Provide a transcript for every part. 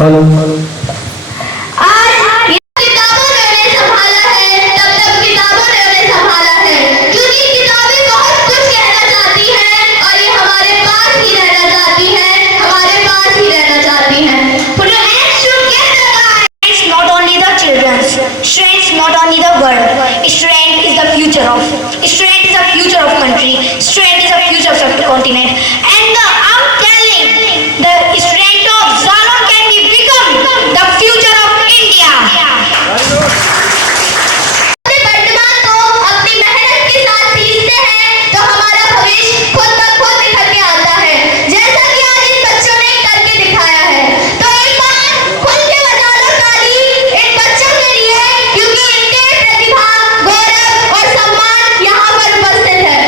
Hello Strength not only the world. Strength is the future of. Strength is the future of country. Strength is the future of subcontinent. And I'm telling, the strength of Zalon can be become the future of India. वर्तमान तो अपनी मेहनत के साथ सीखते हैं तो हमारा भविष्य खुद ब खुद निखर के आता है, जैसा कि आज इन बच्चों ने करके दिखाया है। तो एक बार खुद के बजा लो ताली इन बच्चों के लिए, क्योंकि इनके प्रतिभा, गौरव और सम्मान यहाँ पर उपस्थित है।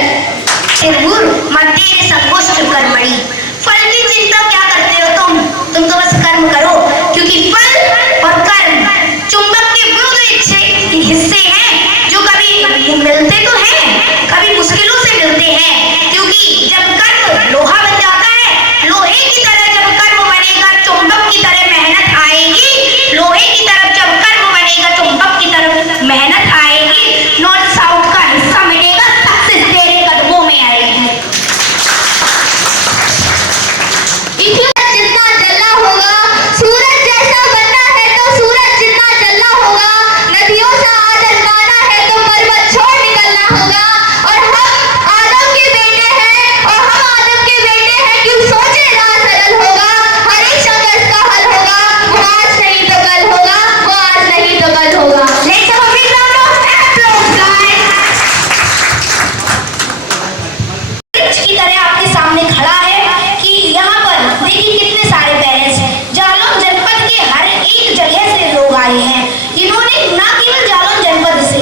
मध्य संगोष्ठ कर्मणि, फल की चिंता क्या करते हो तुम तो बस कर्म करो, क्योंकि फल और कर्म चुंबक के वो हिस्से हैं जो कभी मिलते तो हैं, कभी मुश्किलों से मिलते हैं, क्योंकि जब कर्म लोहा बन जाता है, लोहे की तरह जब कर्म बनेगा चुंबक की तरह मेहनत आएगी, लोहे की तरफ जब कर्म बनेगा चुंबक की तरफ मेहनत आएगी, नॉर्थ साउथ का हिस्सा मिलेगा, सक्सेस तेरे कदमों में आएगी। जितना जलना होगा, सूरज जैसा बनना है तो सूरज जितना जलना होगा, नदियों से आदर पाना है तो पर्वत छोड़ निकलना होगा। और हम आदम के बेटे हैं, और हम आदम के बेटे हैं, क्यों सोचे ना सरल होगा, हर एक संघर्ष का हल होगा, वो आज नहीं तो कल होगा, वो आज नहीं तो कल होगा। Let's have a big round of applause, guys. की तरह आपके सामने खड़ा है कि यहाँ पर देखिए कितने सारे पेरेंट्स जालौन जनपद के हर एक जगह से लोग आए हैं। इन्होंने ना केवल जालौन जनपद से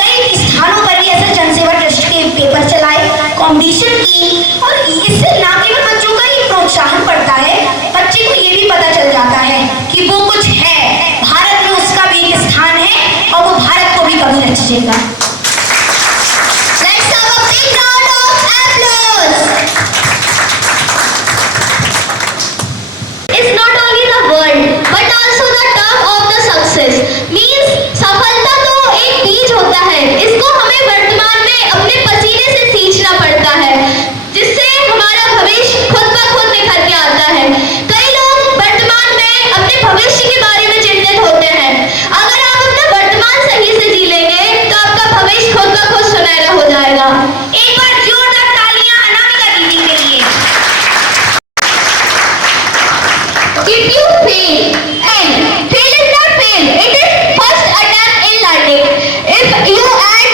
कई स्थानों पर भी ऐसे जनसेवा ट्रस्ट के पेपर चलाए, कॉम्पिटिशन की, और इससे ना केवल बच्चों का ही प्रोत्साहन बढ़ता है, बच्चे को ये भी पता चल जाता है कि वो कुछ है, भारत में उसका भी एक स्थान है और वो भारत को भी कभी रचेगा। Let's have a big round of applause. It's not only the word but also the term of the success. Means सफलता तो एक बीज होता है, इसको हमें वर्तमान में अपने पसीने से सींचना पड़ता है, जिससे हमारा भविष्य खुद ब खुद निखर के आता है। कई लोग वर्तमान में अपने भविष्य के बारे में चिंतित होते हैं। अगर आप अपना वर्तमान सही से जी लेंगे तो आपका भविष्य खुद ब खुद सुनहरा हो जाएगा। एक बार जोरदार तालियां अनामिका दीदी के लिए। If you fail, and fail is not fail, it is first attempt in learning. If you at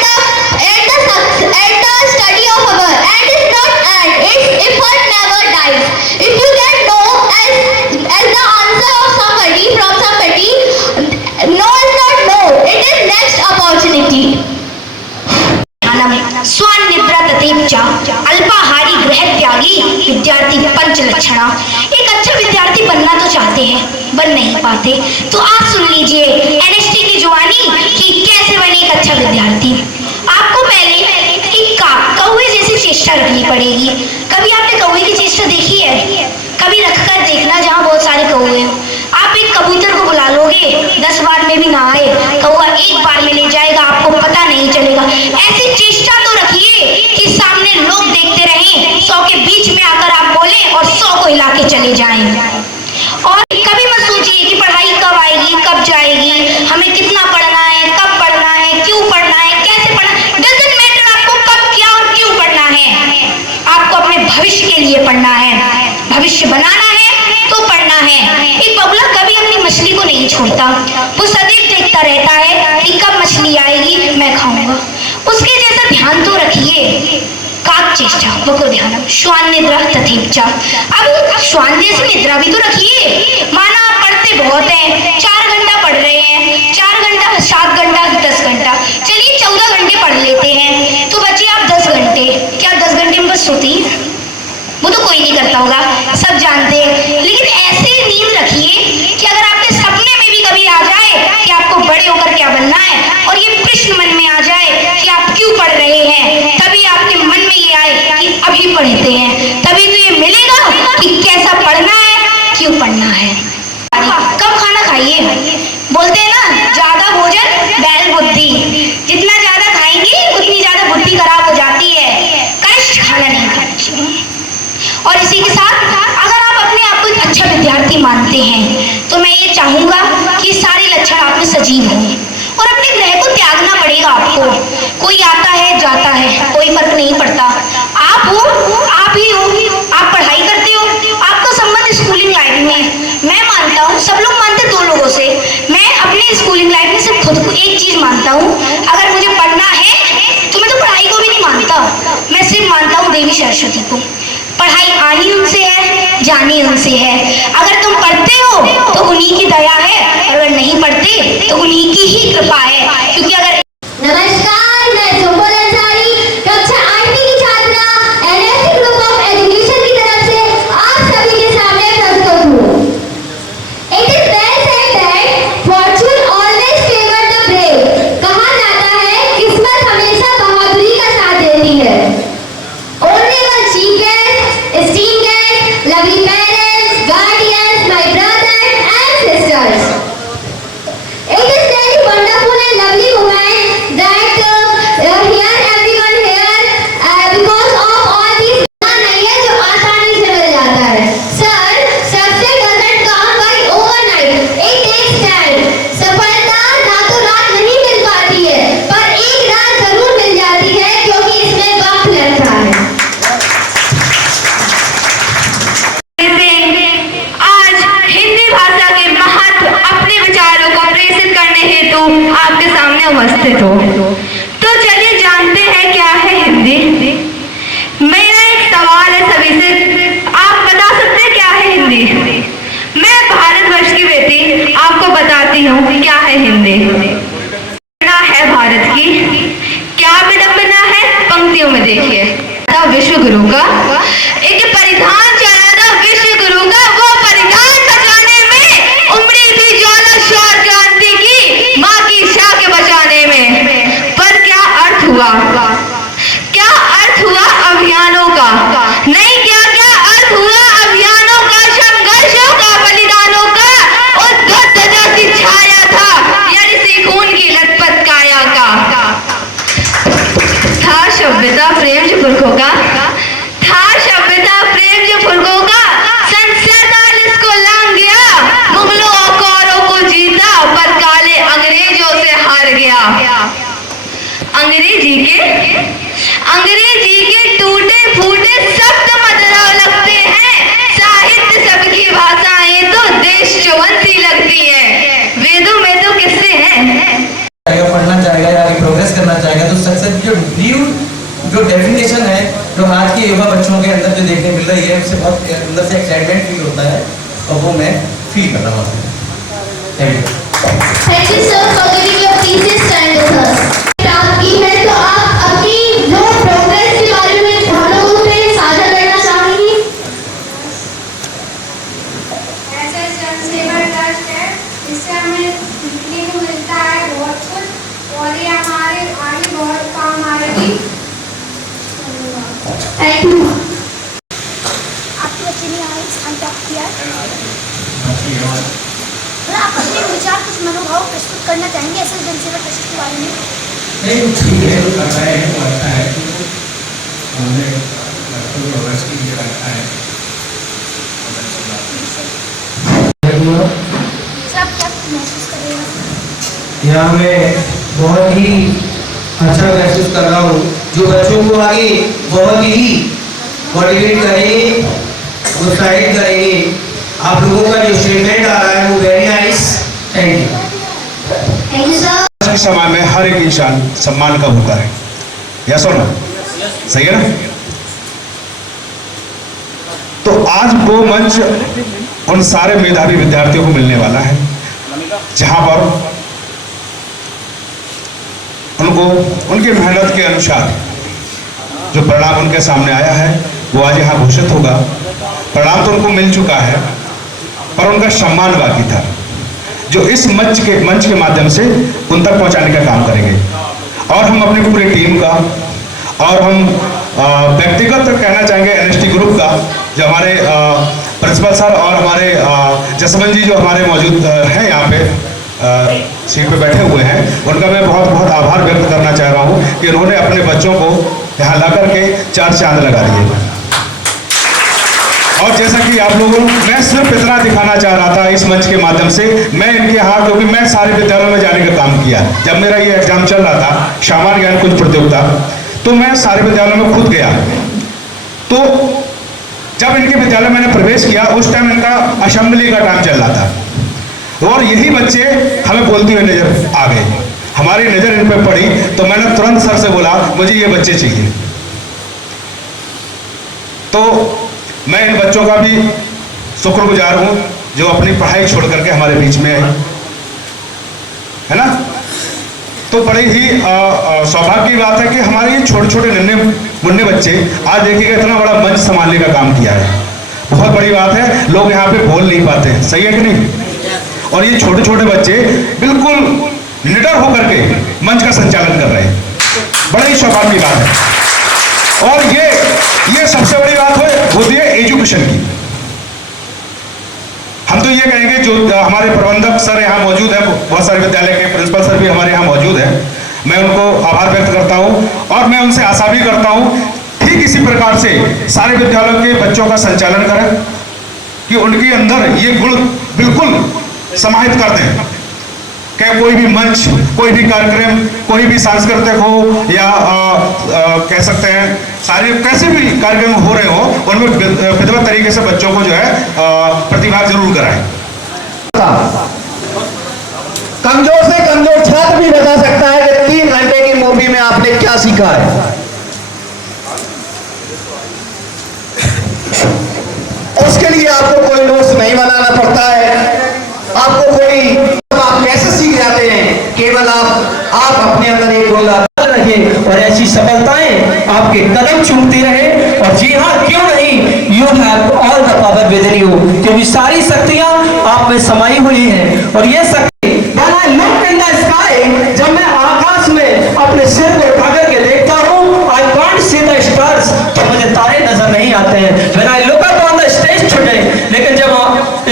the study of a word, and is not end, its effort never dies. If you get no as the answer of somebody from somebody, no is not no, it is next opportunity. स्वानिद्रा तथेप्चा अल्पाहारी गृह त्यागी विद्यार्थी पंच लक्षणा। एक अच्छा विद्यार्थी बनना तो चाहते हैं, बन नहीं पाते, तो आप सुन लीजिए एनएसटी की जुबानी कि कैसे बने एक अच्छा विद्यार्थी। आपको पहले एक कौवे जैसी चेष्टा रखनी पड़ेगी। कभी आपने कौवे की चेष्टा देखी है? कभी रखकर देखना जहाँ बहुत सारे कौवे हैं। आप एक कबूतर को बुला लोगे, 10 बार में भी ना आए, कौवा एक बार में ले जाएगा, आपको पता नहीं चलेगा। ऐसी चेष्टा तो रखिए कि सामने लोग देखते रहें, 100 के बीच में आकर आप बोलें और 100 को हिला के चले जाएं। और कभी मत सोचिए कि पढ़ाई कब आएगी, कब जाएगी, हमें कितना पढ़ना है, कब पढ़ना है, क्यों पढ़ना है, कैसे पढ़ना है। डजंट मैटर आपको कब, क्या और क्यों पढ़ना है, आपको अपने भविष्य के लिए पढ़ना है, भविष्य बनाना है तो पढ़ना है। एक बगुला कभी अपनी मछली को नहीं छोड़ता, वो सदैव देखता रहता है कि कब मछली आएगी मैं खाऊंगा। उसके जैसा ध्यान तो रखिए। काक चेष्टा वक्र ध्यानम श्वान निद्रा तथेप्चा। अब श्वान जैसी निद्रा भी तो रखिए। माना आप पढ़ते बहुत हैं, 4 घंटा पढ़ रहे हैं, 4 घंटा 7 घंटा 10 घंटा, चलिए 14 घंटे पढ़ लेते हैं, तो बचे आप 10 घंटे। क्या 10 घंटे में बस सोती? वो तो कोई नहीं करता होगा, सब जानते हैं। लेकिन ऐसे नींद रखिए कि अगर आपके सपने में भी कभी आ जाए कि आपको बड़े होकर क्या बनना है, और ये प्रश्न मन में आ जाए कि आप क्यों पढ़ रहे हैं, तभी आपके मन में ये आए कि अभी पढ़ते हैं, तभी तो ये मिलेगा कि कैसा पढ़ना है, क्यों पढ़ना है। हैं तो मैं ये चाहूंगा कि सारे लक्षण आप में सजीव हों और अपने ग्रह को त्यागना पड़ेगा आपको। कोई आता है जाता है, कोई फर्क नहीं पड़ता। आप हो, आप ही हो, आप पढ़ाई करते हो, आपका संबंध स्कूलिंग लाइफ में। मैं मानता हूँ, सब लोग मानते दो लोगों से, मैं अपनी स्कूलिंग लाइफ में सिर्फ खुद को एक चीज मानता हूँ, अगर मुझे पढ़ना है तो मैं तो पढ़ाई को भी नहीं मानता, मैं सिर्फ मानता हूँ देवी सरस्वती को। पढ़ाई आनी उनसे है, जानी उनसे है। अगर तुम पढ़ते हो तो उन्हीं की दया है, अगर नहीं पढ़ते तो उन्हीं की ही कृपा है। क्योंकि अगर नमस्कार, मैं सुम्बुल अंसारी, कक्षा 8वीं की छात्रा, एनएसटी ग्रुप ऑफ एजुकेशन की तरफ से आप सभी के सामने प्रस्तुत हूँ। It is well said that fortune always favors the brave। कहा जाता है किस्मत हमेशा बहादुरी का साथ देती है। Honorable chief guest, esteemed guests, lovely parents, guardians, my brothers and sisters, it is very wonderful and lovely moment that here everyone here because of all these नहीं है जो आसानी से मिल जाता है। Sir, success doesn't come by overnight, it takes time। सफलता रातों रात नहीं मिल पाती है, पर एक रात जरूर मिल जाती है क्योंकि इसमें वक्त लगता है। आज हिंदी भाषा के महत्व अपने विचारों को प्रेषित करने हेतु आपके सामने उपस्थित हो। तो चलिए जानते हैं क्या है हिंदी। मेरा एक सवाल है सभी से, आप बता सकते हैं क्या है हिंदी? मैं भारतवर्ष की बेटी आपको बताती हूँ क्या है हिंदी। है भारत की क्या विडंबना है, पंक्तियों में देखिए। विश्व गुरु का एक परिधान चला था, विश्व गुरु का वो परिधान बचाने में उमड़ी थी ज्वाला शौर क्रांति की, माँ की शाह के बचाने में। पर क्या अर्थ हुआ, क्या अर्थ हुआ अभियानों का? नहीं, क्या क्या अर्थ हुआ अभियानों का, संघर्षों का, बलिदानों का। उद्धत ध्वजा की छाया था, यानी से खून की लथपथ काया का। था सभ्यता प्रेम जो पुरखों का, था सभ्यता प्रेम जो पुरखों का। सन 47 को लांग गया, मुगलों और कौरों को जीता, पर काले अंग्रेजों से हार गया। अंग्रेजी के टूटे फूटे शब्द मधुर लगते हैं, साहित्य सबकी भाषाएं तो देश चुवंती लगती है। वेदों में तो किससे हैं, पढ़ना चाहेगा या आगे प्रोग्रेस करना चाहेगा तो सक्सेस जो डेफिनेशन है, जो आज के युवा बच्चों के अंदर जो देखने मिल रही है, उससे बहुत अंदर से एक्साइटमेंट फील होता है और वो मैं फील कर रहा हूँ। Thank you sir for giving your precious time with us। आपकी है तो आप अपनी जो प्रोग्रेस के बारे में हम लोगों से साझा करना चाहेंगी। ऐसे जनसेवा ट्रस्ट है, इससे हमें सीखने को मिलता है बहुत कुछ और ये हमारे आगे बहुत काम आएगी। Thank you. आपके बच्चे ने आज अंक किया आप अपने विचार कुछ मनोभाव प्रस्तुत करना चाहेंगे ऐसे जनसेवा ट्रस्ट के बारे में? नहीं, ठीक है, कर रहे हैं, वो अच्छा है। हमने प्रोग्रेस की ये रखा है। सर आप क्या महसूस कर रहे हैं? यहाँ मैं बहुत ही अच्छा महसूस कर रहा हूँ, जो बच्चों को आगे बहुत ही मोटिवेट करेंगे, प्रोत्साहित करेंगे। आप लोगों का जो स्टेटमेंट आ रहा है वो very nice. Thank you. Thank you sir. आज के समय में हर एक इंसान सम्मान का भूखा है, यस और नो? सही है ना? तो आज वो मंच उन सारे मेधावी विद्यार्थियों को मिलने वाला है, जहां पर उनको उनके मेहनत के अनुसार जो परिणाम उनके सामने आया है वो आज यहाँ घोषित होगा। परिणाम तो उनको मिल चुका है, पर उनका सम्मान बाकी था, जो इस मंच के माध्यम से उन तक पहुंचाने का काम करेंगे। और हम अपनी पूरी टीम का और हम व्यक्तिगत कहना चाहेंगे एनएसटी ग्रुप का, जो हमारे प्रिंसिपल सर और हमारे जसवंत जी जो हमारे मौजूद हैं यहाँ पे सीट पे बैठे हुए हैं, उनका मैं बहुत बहुत आभार व्यक्त करना चाह रहा हूँ कि उन्होंने अपने बच्चों को यहाँ ला करके 4 चांद लगा दिए। और जैसा कि आप लोगों, मैं सिर्फ इतना दिखाना चाह रहा था इस इस मंच के माध्यम से मैं इनके यहाँ, क्योंकि मैं सारे विद्यालयों में जाने का काम किया। जब मेरा ये एग्जाम चल रहा था, सामान्य ज्ञान कुछ प्रतियोगिता, तो मैं सारे विद्यालयों में खुद गया। तो जब इनके विद्यालय में मैंने प्रवेश किया, उस टाइम इनका असेंबली का टाइम चल रहा था और यही बच्चे हमें बोलते हुए नजर आ गए। हमारी नजर इन पर पड़ी तो मैंने तुरंत सर से बोला मुझे ये बच्चे चाहिए। तो मैं इन बच्चों का भी शुक्रगुजार हूं जो अपनी पढ़ाई छोड़ करके हमारे बीच में आए, है ना। तो बड़ी ही सौभाग्य की बात है कि हमारे ये छोटे छोटे नन्हे मुन्ने बच्चे आज देखिएगा इतना बड़ा मंच संभालने का काम किया है। बहुत बड़ी बात है, लोग यहाँ पे बोल नहीं पाते, सही है कि नहीं। और ये छोटे छोटे बच्चे बिल्कुल निडर होकर के मंच का संचालन कर रहे हैं, बड़ी ही सौभाग्य की बात है। और ये सबसे बड़ी बात होती है एजुकेशन की। हम तो ये कहेंगे जो हमारे प्रबंधक सर यहाँ मौजूद है, बहुत सारे विद्यालय के प्रिंसिपल सर भी हमारे यहाँ मौजूद है, मैं उनको आभार व्यक्त करता हूँ और मैं उनसे आशा भी करता हूँ ठीक इसी प्रकार से सारे विद्यालयों के बच्चों का संचालन करें कि उनके अंदर ये गुण बिल्कुल समाहित कर दें कि कोई भी मंच, कोई भी कार्यक्रम, कोई भी सांस्कृतिक हो या कह सकते हैं सारे कैसे भी कार्यक्रम हो रहे हो, उनमें विधिवत तरीके से बच्चों को जो है प्रतिभाग जरूर कराएं। कमजोर से कमजोर छात्र भी बता सकता है कि 3 घंटे की मूवी में आपने क्या सीखा है। उसके लिए आपको कोई नोट्स नहीं बनाना पड़ता है, आपको कोई आप कैसे सीख जाते हैं, केवल आप अपने अंदर एक गोला रखें और ऐसी सफलताएं आपके कदम चूमती रहे। और जी हाँ, क्यों नहीं, you have all the power with in you, क्योंकि सारी शक्तियां आप में समाई हुई हैं। और ये शक्ति When I look in the sky, जब मैं आकाश में अपने सिर को उठा करके देखता हूँ, I can't see the stars, तो मुझे तारे नजर नहीं आते हैं। When I look up on the stage today, लेकिन जब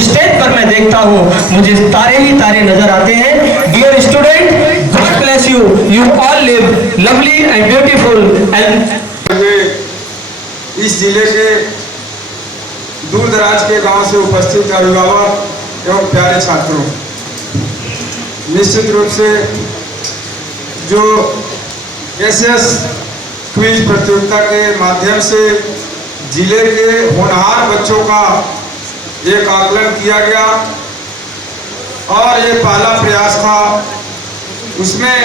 स्टेज पर मैं देखता हूँ मुझे तारे ही तारे नजर आते हैं। Dear student, God bless you. You all live lovely and beautiful and इस जिले के दूर दराज के गांव से उपस्थित अभिभावक एवं प्यारे छात्रों, निश्चित रूप से जो एसएस क्विज प्रतियोगिता के माध्यम से जिले के होनहार बच्चों का एक आकलन किया गया और ये पहला प्रयास था, उसमें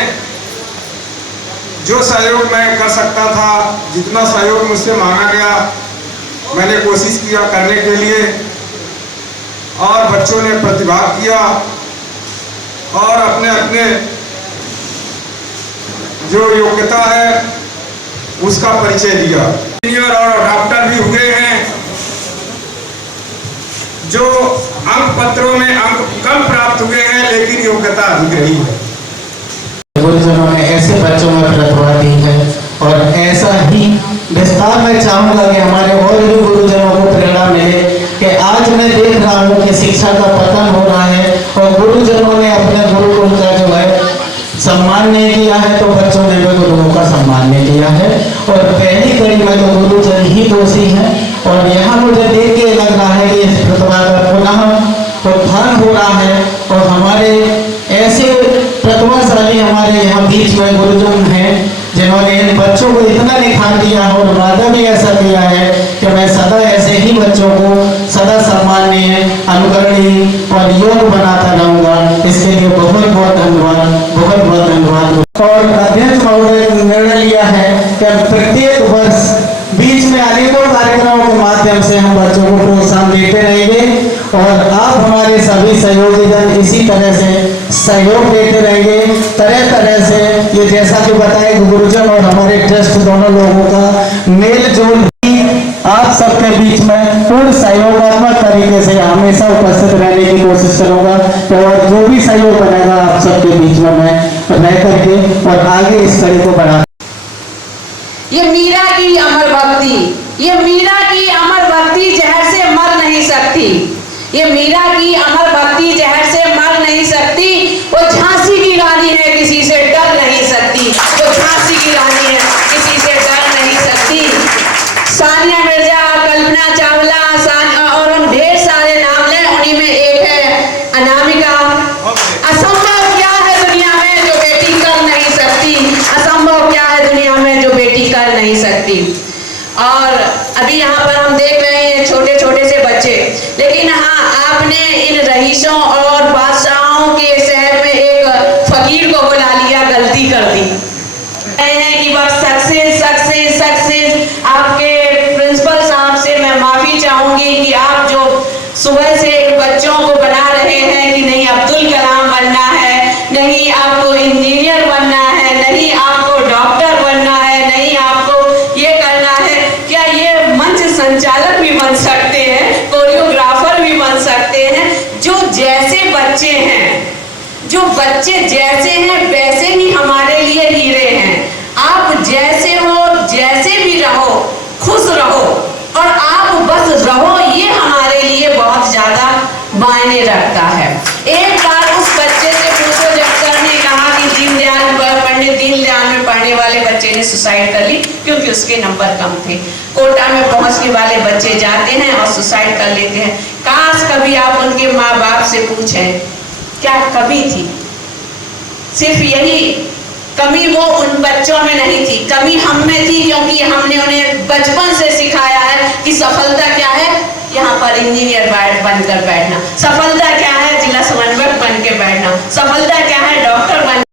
जो सहयोग मैं कर सकता था, जितना सहयोग मुझसे मांगा गया, मैंने कोशिश किया करने के लिए और बच्चों ने प्रतिभाग किया और अपने अपने जो योग्यता है उसका परिचय दिया। इंजीनियर और डॉक्टर भी हुए हैं। जो अंक पत्रों में अंक कम प्राप्त हुए हैं लेकिन योग्यता अधिक रही है। गुरुजनों ने ऐसे बच्चों में प्रतिभा दी है और ऐसा ही विस्तार में चाहूंगा कि हमारे और भी गुरुजनों को प्रेरणा मिले कि आज मैं देख रहा हूँ कि शिक्षा का पतन हो रहा है और गुरुजनों ने अपने गुरुकुल का जो है सम्मान नहीं किया है, तो बच्चों ने भी गुरुओं का सम्मान नहीं किया है। और पहली कड़ी में तो गुरुजन ही दोषी हैं और यहाँ मुझे देख के लग रहा है कि इस प्रतिभा का पुनः उत्थान हो रहा है और हमारे ऐसे प्रतिभाशाली हमारे यहाँ बीच में गुरुजन हैं जिन्होंने इन बच्चों को इतना निखार दिया है और वादा भी ऐसा दिया है कि मैं सदा ऐसे ही बच्चों को सदा सम्माननीय, अनुकरणीय और योग्य बनाता रहूंगा। इसके लिए बहुत बहुत धन्यवाद, बहुत बहुत धन्यवाद। और अध्यक्ष महोदय ने निर्णय लिया है कि प्रत्येक वर्ष बीच में अनेकों कार्यक्रमों के माध्यम से हम बच्चों को प्रोत्साहन देते रहेंगे और आप हमारे सभी सहयोगी दल इसी तरह से सहयोग देते रहेंगे। तरह तरह से ये जैसा कि बताए गुरुजन और हमारे ट्रस्ट दोनों लोगों का मेल जोल आप सबके बीच में पूर्ण सहयोगात्मक तरीके से हमेशा उपस्थित रहने की कोशिश करूंगा। तो और जो भी सहयोग बनेगा आप सबके बीच में मैं रह करके और आगे इस कड़ी को बढ़ा। ये मीरा की अमर भक्ति, ये मीरा की अमर भक्ति जहर से मर नहीं सकती। ये मीरा की अमर भक्ति जहर से मर नहीं सकती। वो झांसी की रानी है, किसी से डर नहीं सकती। वो झांसी की रानी है, किसी से डर नहीं सकती। सानिया मिर्जा, कल्पना चावला और हम ढेर सारे नाम लें, उन्हीं में एक है इन बच्चों को बना रहे हैं कि नहीं अब्दुल कलाम बनना है, नहीं आपको इंजीनियर बनना है, नहीं आपको डॉक्टर बनना है, नहीं आपको ये करना है। क्या ये मंच संचालक भी बन सकते हैं, कोरियोग्राफर भी बन सकते हैं? जो जैसे बच्चे हैं, जो बच्चे जैसे हैं वैसे ही हमारे लिए हीरे हैं। आप जैसे हो, जैसे भी रहो, खुश रहो और आप बस रहो, ये हमारे लिए बहुत ज्यादा मायने रखता है। एक बार उस बच्चे से पूछो, जब सर ने कहा कि पंडित दीनदयाल में पढ़ने वाले बच्चे ने सुसाइड कर ली क्योंकि उसके नंबर कम थे। कोटा में पहुंचने वाले बच्चे जाते हैं और सुसाइड कर लेते हैं। काश कभी आप उनके माँ बाप से पूछें क्या कमी थी? सिर्फ यही कमी वो उन बच्चों में नहीं थी, कमी हम में थी, क्योंकि हमने उन्हें बचपन से सिखाया है कि सफलता क्या है, यहाँ पर इंजीनियर बनकर बैठना। सफलता क्या है, जिला समन्वयक बन के बैठना। सफलता क्या है, डॉक्टर बनना।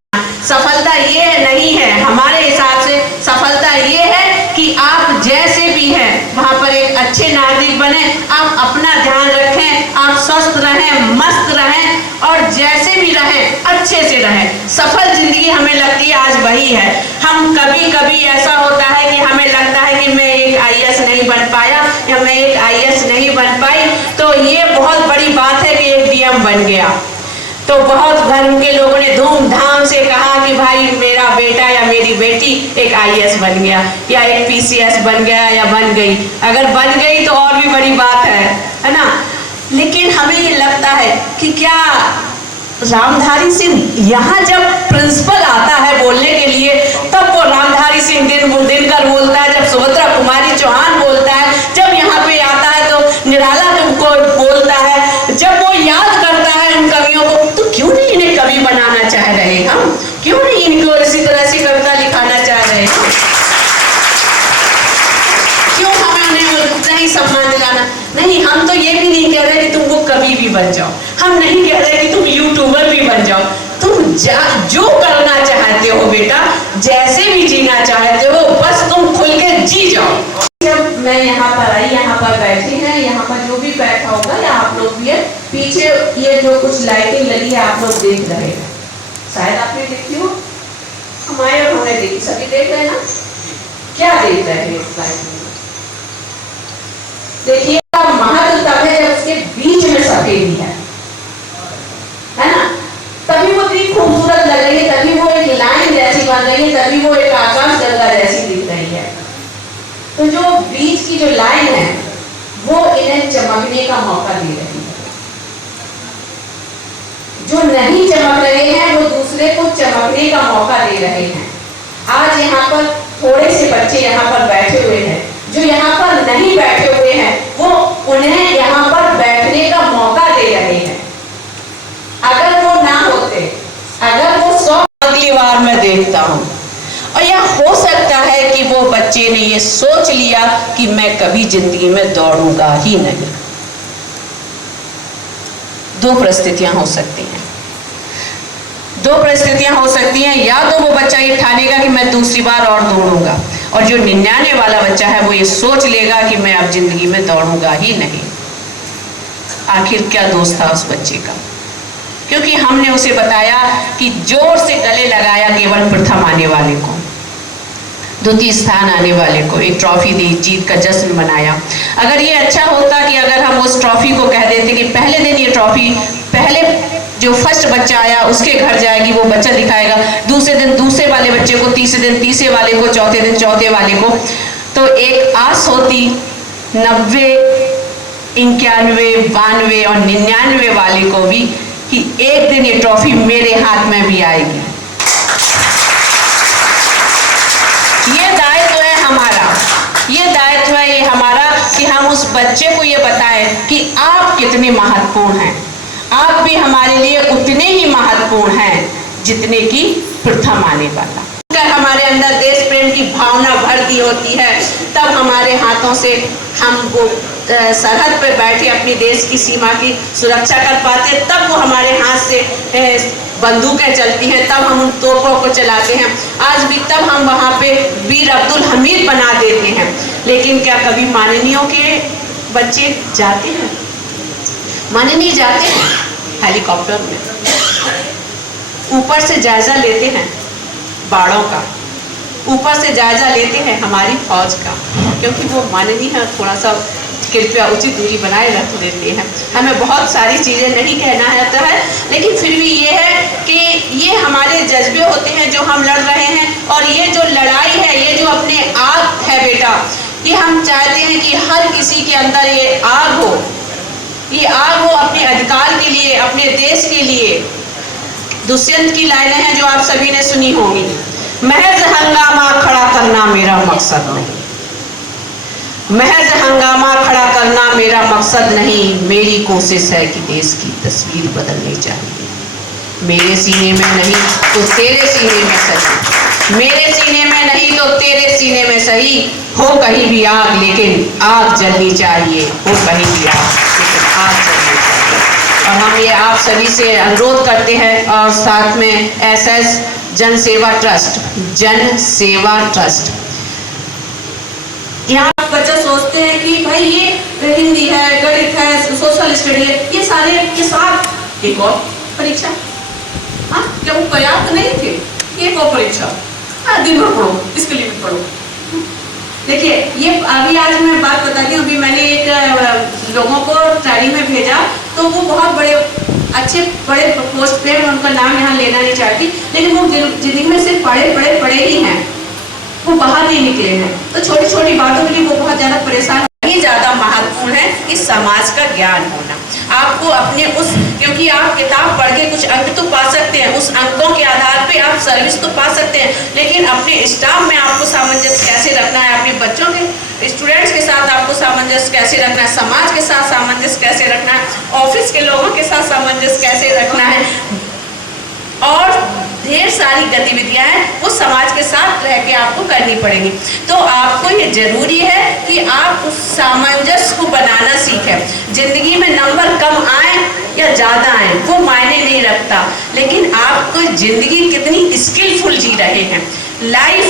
सफलता ये नहीं है, हमारे हिसाब से सफलता ये है कि आप जैसे भी हैं वहां पर एक अच्छे नागरिक बने, आप अपना ध्यान रखें, आप स्वस्थ रहें, मस्त रहें और जैसे भी रहें अच्छे से रहें। सफल जिंदगी हमें लगती है आज वही है। हम कभी कभी ऐसा होता है कि हमें लगता है कि मैं एक IAS नहीं बन पाया या मैं एक IAS नहीं बन पाई, तो ये बहुत बड़ी बात है कि एक DM बन गया। तो बहुत घर के लोगों ने धूमधाम से कहा कि भाई मेरा बेटा या मेरी बेटी एक IAS बन गया या एक PCS बन गया या बन गई। अगर बन गई तो और भी बड़ी बात है ना। लेकिन हमें ये लगता है कि क्या रामधारी सिंह यहाँ जब प्रिंसिपल आता है बोलने के लिए, तब वो रामधारी सिंह दिनकर बोलता है, जब सुभद्रा कुमारी चौहान बोलता है, जब यहाँ पे आता है तो निराला को बोलता है, जब वो याद करता है उन कवियों को, तो क्यों नहीं इन्हें कवि बनाना चाह रहे हम? क्यों नहीं इनको इसी तरह से कविता लिखाना चाह रहे हम? क्यों हमें उन्हें उतना ही सम्मान दिलाना? नहीं, हम तो ये भी नहीं कह रहे कि तुम वो कवि भी बन जाओ, हम नहीं कह रहे कि तुम यूट्यूबर भी बन जाओ। तुम जो करना चाहते हो बेटा, जैसे भी जीना चाहते हो, बस तुम खुल के जी जाओ। जब मैं यहाँ पर आई, यहाँ पर बैठी हैं, यहाँ पर जो भी बैठा होगा या आप लोग भी है, पीछे ये जो कुछ लाइटिंग लगी है आप लोग देख रहे हैं, शायद आपने देखी हो, हमारे उन्होंने देखी, सभी देख रहे हैं ना? क्या देख रहे हैं इस लाइटिंग में? देखिए महत्व तब है जब उसके बीच में सफेदी है ना, तभी वो इतनी खूबसूरत लग रही है, तभी वो एक लाइन जैसी बन रही है, तभी वो एक आकाश गंगा जैसी दिख रही है। तो जो बीच की जो लाइन है वो इन्हें चमकने का मौका दे रही है। जो नहीं चमक रहे हैं वो दूसरे को चमकने का मौका दे रहे हैं। आज यहाँ पर थोड़े से बच्चे यहाँ पर बैठे हुए हैं, जो यहाँ पर नहीं बैठे हुए हैं वो उन्हें यहाँ पर बैठने का मौका दे रहे हैं। अगर वो ना होते, अगर वो 100 अगली बार मैं देखता हूँ, और यह हो सकता है कि वो बच्चे ने ये सोच लिया कि मैं कभी जिंदगी में दौड़ूंगा ही नहीं। दो परिस्थितियां हो सकती हैं, दो परिस्थितियां हो सकती हैं। या तो वो बच्चा ये ठानेगा कि मैं दूसरी बार और दौड़ूंगा, और जो 99 वाला बच्चा है वो ये सोच लेगा कि मैं अब जिंदगी में दौड़ूंगा ही नहीं। आखिर क्या दोष था उस बच्चे का? क्योंकि हमने उसे बताया कि जोर से गले लगाया केवल प्रथम आने वाले को, द्वितीय स्थान आने वाले को एक ट्रॉफी दी, जीत का जश्न मनाया। अगर ये अच्छा होता कि अगर हम उस ट्रॉफी को कह देते कि पहले दिन ये ट्रॉफी पहले जो फर्स्ट बच्चा आया उसके घर जाएगी, वो बच्चा दिखाएगा, दूसरे दिन दूसरे वाले बच्चे को, तीसरे दिन तीसरे वाले को, चौथे दिन चौथे वाले को, तो एक आस होती 90, 91, 92 और 99 वाले को भी कि एक दिन ये ट्रॉफी मेरे हाथ में भी आएगी। ये दायित्व है हमारा, ये दायित्व है ये हमारा कि हम उस बच्चे को ये बताएं कि आप कितने महत्वपूर्ण हैं। आप भी हमारे लिए उतने ही महत्वपूर्ण हैं जितने की प्रथम आने वाला। अगर हमारे अंदर देश प्रेम की भावना भर दी होती है, तब हमारे हाथों से हम वो सरहद पर बैठे अपनी देश की सीमा की सुरक्षा कर पाते, तब वो हमारे हाथ से बंदूकें चलती हैं, तब हम उन तोपों को चलाते हैं। आज भी तब हम वहाँ पे वीर अब्दुल हमीद बना देते हैं। लेकिन क्या कभी माननीयों के बच्चे जाते हैं? माननीय जाते हैं हेलीकॉप्टर में, ऊपर से जायजा लेते हैं बाड़ों का, ऊपर से जायजा लेते हैं हमारी फौज का, क्योंकि वो माननीय है, थोड़ा सा कृपया उचित दूरी बनाए रख लेते हैं। हमें बहुत सारी चीज़ें नहीं कहना है, लेकिन फिर भी ये है कि ये हमारे जज्बे होते हैं जो हम लड़ रहे हैं, और ये जो लड़ाई है, ये जो अपने आग है बेटा, ये हम चाहते हैं कि हर किसी के अंदर ये आग हो, ये आग हो अपने अधिकार के लिए, अपने देश के लिए। दुष्यंत की लाइनें हैं जो आप सभी ने सुनी होंगी, महज हंगामा खड़ा करना मेरा मकसद नहीं, महज हंगामा खड़ा करना मेरा मकसद नहीं, मेरी कोशिश है कि देश की तस्वीर बदलनी चाहिए। मेरे सीने में नहीं तो तेरे सीने में सही, मेरे सीने में नहीं तो तेरे सीने में सही, हो कहीं भी आग लेकिन आग जलनी चाहिए, हो कहीं भी आग लेकिन आग जलनी चाहिए। और हम ये आप सभी से अनुरोध करते हैं, और साथ में SS जन सेवा ट्रस्ट, जन सेवा ट्रस्ट, यहाँ बच्चे सोचते हैं कि भाई ये हिंदी है, गणित है, सोशल स्टडी है, ये सारे के साथ एक और परीक्षा, हाँ क्या वो पर्याप्त नहीं थे? एक और परीक्षा, हाँ दिन भर पढ़ो, इसके लिए भी पढ़ो। देखिए ये अभी आज मैं बात बताती हूँ, अभी मैंने एक लोगों को ट्रेनिंग में भेजा, तो वो बहुत बड़े अच्छे बड़े पोस्ट पे, मैं उनका नाम यहाँ लेना नहीं चाहती, लेकिन वो जिंदगी में सिर्फ पढ़े ही हैं, वो बाहर नहीं निकले हैं, तो छोटी छोटी बातों के लिए वो बहुत ज्यादा परेशान। ही ज्यादा महत्वपूर्ण है कि समाज का ज्ञान होना, आपको अपने उस, क्योंकि आप किताब पढ़ के कुछ अंक तो पा सकते हैं, उस अंकों के आधार पे आप सर्विस तो पा सकते हैं, लेकिन अपने स्टाफ में आपको सामंजस्य कैसे रखना है, अपने बच्चों के स्टूडेंट्स के साथ आपको सामंजस्य कैसे रखना है, समाज के साथ सामंजस्य कैसे रखना है, ऑफिस के लोगों के साथ सामंजस्य कैसे रखना है, और ढेर सारी गतिविधियां हैं वो समाज के साथ रह के आपको करनी पड़ेंगी। तो आपको ये जरूरी है कि आप उस सामंजस्य को बनाना सीखें। जिंदगी में नंबर कम आए या ज्यादा आए वो मायने नहीं रखता, लेकिन आपको जिंदगी कितनी स्किलफुल जी रहे हैं, लाइफ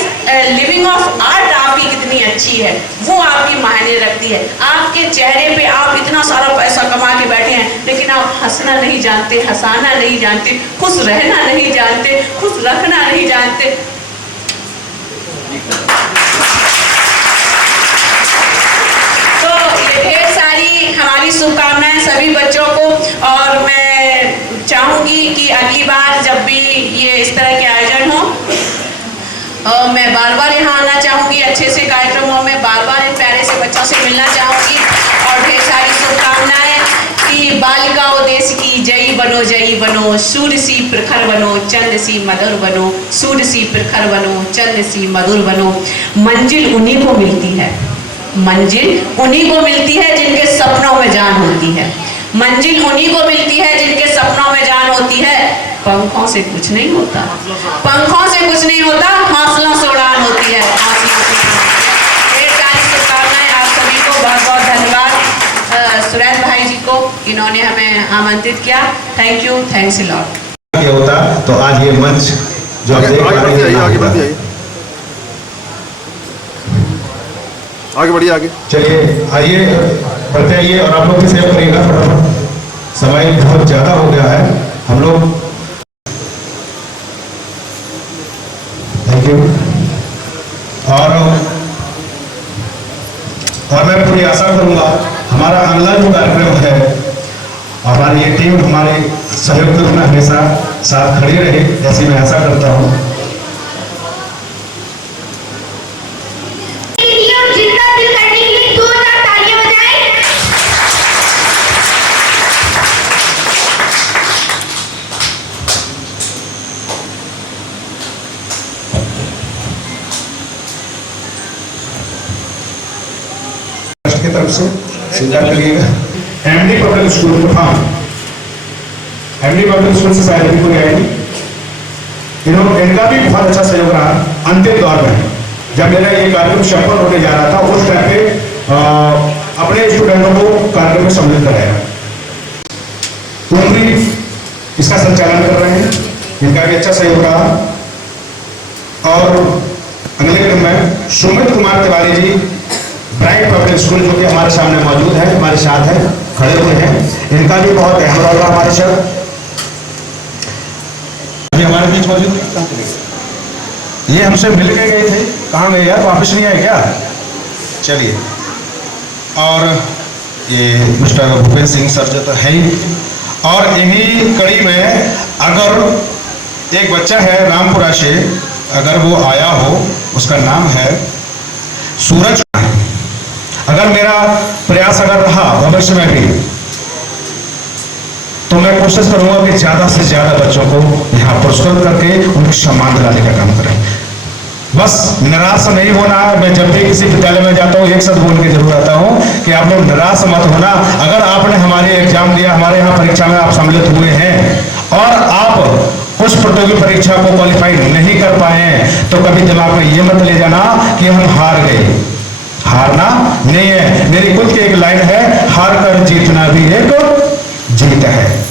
लिविंग ऑफ आर्ट आपकी कितनी अच्छी है, वो आपकी मायने रखती है। आपके चेहरे पे आप इतना सारा पैसा कमा के बैठे हैं, लेकिन आप हंसना नहीं जानते, हंसाना नहीं जानते, खुश रहना नहीं जानते, खुश रखना नहीं जानते। तो ये ढेर सारी हमारी शुभकामनाएं सभी बच्चों को, और मैं चाहूंगी कि अगली बार जब भी ये इस तरह के आयोजन हो, मैं बार बार यहाँ आना चाहूँगी, अच्छे से कार्यक्रमों में बार बार इन प्यारे से बच्चों से मिलना चाहूँगी, और ढेर सारी शुभकामनाएं कि बालिकाओं देश की जयी बनो, सूर्य सी प्रखर बनो, चंद सी मधुर बनो, सूर्य सी प्रखर बनो, चंद सी मधुर बनो। मंजिल उन्हीं को मिलती है, मंजिल उन्हीं को मिलती है जिनके सपनों में जान होती है, मंजिल उन्हीं को मिलती है जिनके सपनों में जान होती है। पंखों से कुछ नहीं होता, पंखों से कुछ नहीं होता, हौसलों से उड़ान होती है, हौसलों से। ढेर सारी शुभकामनाएं आप सभी को, बहुत बहुत धन्यवाद सुरेश भाई जी को, इन्होंने हमें आमंत्रित किया। Thank you, thanks a lot. ये होता तो आज ये मंच जो आप देख रहे हैं, आगे बढ़िए, आगे चलिए आइए बढ़ते आइए, और आप लोग भी सेव करिएगा फटाफट, समय बहुत ज्यादा हो गया है हम लोग। Thank you. और मैं पूरी आशा करूंगा हमारा अगला जो कार्यक्रम है, और हमारी ये टीम हमारे सहयोग में हमेशा साथ खड़ी रहे, ऐसी मैं आशा करता हूँ। की तरफ से स्वीकार करिएगा। एमडी पब्लिक स्कूल हाँ, एमडी पब्लिक स्कूल से शायद कोई आएगी, इनका भी बहुत अच्छा सहयोग रहा अंतिम दौर में। जब मेरा ये कार्यक्रम सफल होने जा रहा था, उस टाइम पे अपने स्टूडेंटों को कार्यक्रम में सम्मिलित कराया, तो भी इसका संचालन कर रहे हैं, इनका भी अच्छा सहयोग रहा। और अगले क्रम में Sumit Kumar Tiwari ji prime public school जो कि हमारे सामने मौजूद है, हमारे साथ है, खड़े हुए हैं, इनका भी बहुत अहम रोल है हमारे साथ। अभी हमारे बीच मौजूद ये हमसे मिल के गए थे, कहाँ गए यार, वापस नहीं आए क्या? चलिए, और ये मिस्टर भूपेंद्र सिंह सर जो तो है ही, और इन्हीं कड़ी में अगर एक बच्चा है रामपुरा से, अगर वो आया हो, उसका नाम है सूरज। अगर मेरा प्रयास अगर रहा भविष्य में भी, तो मैं कोशिश करूंगा कि ज्यादा से ज्यादा बच्चों को यहाँ पुरस्कृत करके उनको सम्मान दिलाने का काम करें। बस निराश नहीं होना है। मैं जब भी किसी विद्यालय में जाता हूँ एक शब्द बोल के जरूर आता हूँ कि आप लोग निराश मत होना। अगर आपने हमारे एग्जाम दिया, हमारे यहाँ परीक्षा में आप सम्मिलित हुए हैं और आप उस प्रतियोगी परीक्षा को क्वालिफाई नहीं कर पाए हैं, तो कभी दिमाग में ये मत ले जाना कि हम हार गए। हारना नहीं है। मेरी खुद की एक लाइन है, हार कर जीतना भी एक जीत है।